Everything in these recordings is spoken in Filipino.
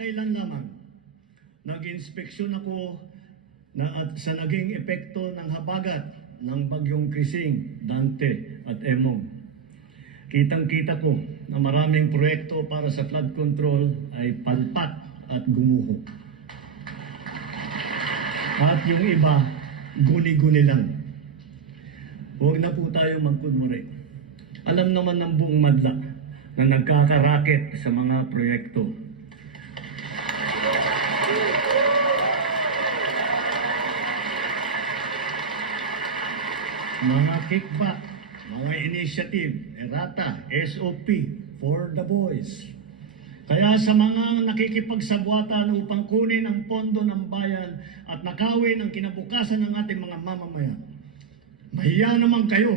Kamakailan lamang, nag-inspeksyon ako sa naging epekto ng habagat ng bagyong Krising, Dante at Emong. Kitang-kita ko na maraming proyekto para sa flood control ay palpak at gumuho. At yung iba, guni-guni lang. Huwag na po tayo magkunwari. Alam naman ng buong madla na nagkakaraket sa mga proyekto. Mga kickback, mga initiative, errata, SOP, for the boys. Kaya sa mga nakikipagsabwatan upang kunin ang pondo ng bayan at nakawin ang kinabukasan ng ating mga mamamayan, mahiya naman kayo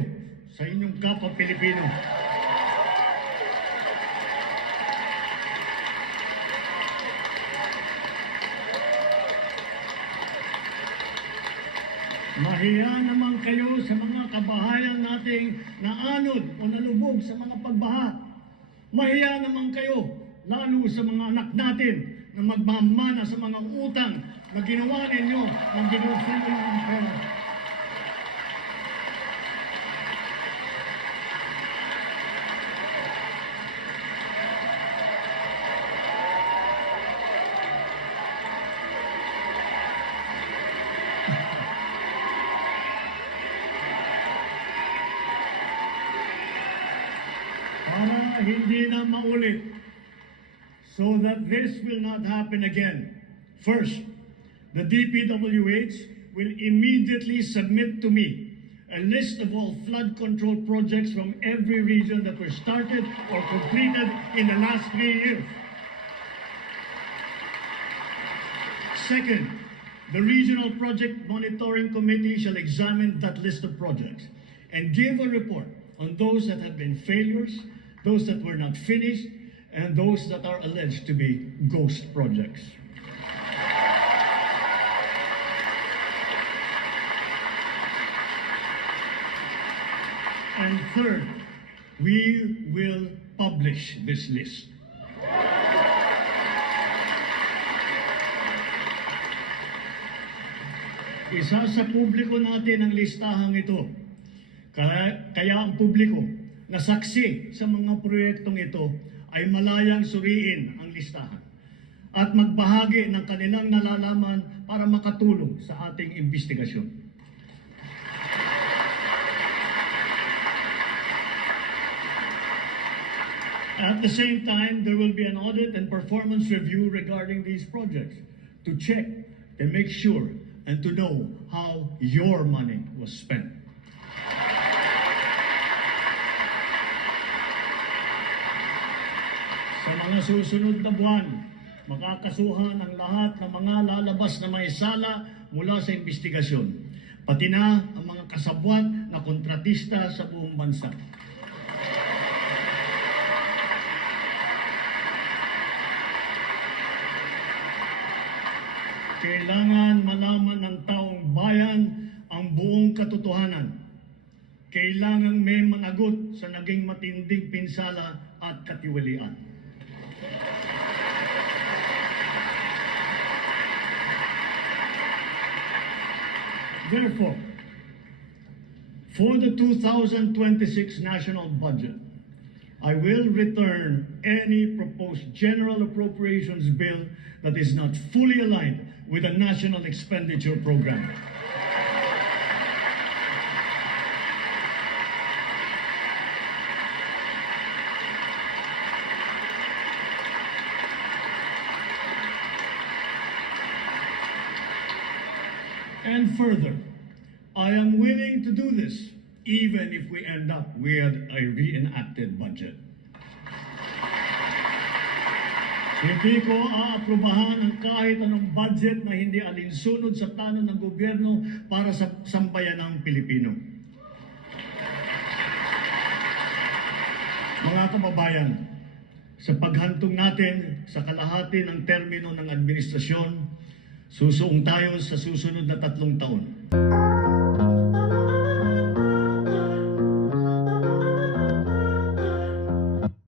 sa inyong kapwa Pilipino. Mahiya naman kayo sa mga kabahayan nating naanod o nalubog sa mga pagbaha. Mahiya naman kayo, lalo sa mga anak natin na magmamana sa mga utang na ginawa ninyo ng ginusulong ng pera. Para hindi na maulit, so that this will not happen again. First, the DPWH will immediately submit to me a list of all flood control projects from every region that were started or completed in the last 3 years. Second, the Regional Project Monitoring Committee shall examine that list of projects and give a report on those that have been failures, those that were not finished, and those that are alleged to be ghost projects. And third, we will publish this list. Isa sa publiko natin ang listahang ito. Kaya ang publiko na saksi sa mga proyektong ito ay malayang suriin ang listahan at magbahagi ng kanilang nalalaman para makatulong sa ating investigasyon. At the same time, there will be an audit and performance review regarding these projects to check and make sure and to know how your money was spent. Sa mga susunod na buwan, makakasuhan ang lahat ng mga lalabas na may sala mula sa investigasyon, pati na ang mga kasabwat na kontratista sa buong bansa. Kailangan malaman ng taong bayan ang buong katotohanan. Kailangan may managot sa naging matinding pinsala at katiwalian. Therefore, for the 2026 national budget, I will return any proposed general appropriations bill that is not fully aligned with the national expenditure program. And further, I am willing to do this even if we end up with a reenacted budget. Hindi ko aaprubahan ang kahit anong budget na hindi alinsunod sa plano ng gobyerno para sa sambayanang Pilipino. Mga kababayan, sa paghantong natin sa kalahati ng termino ng administrasyon, susuong tayo sa susunod na 3 taon.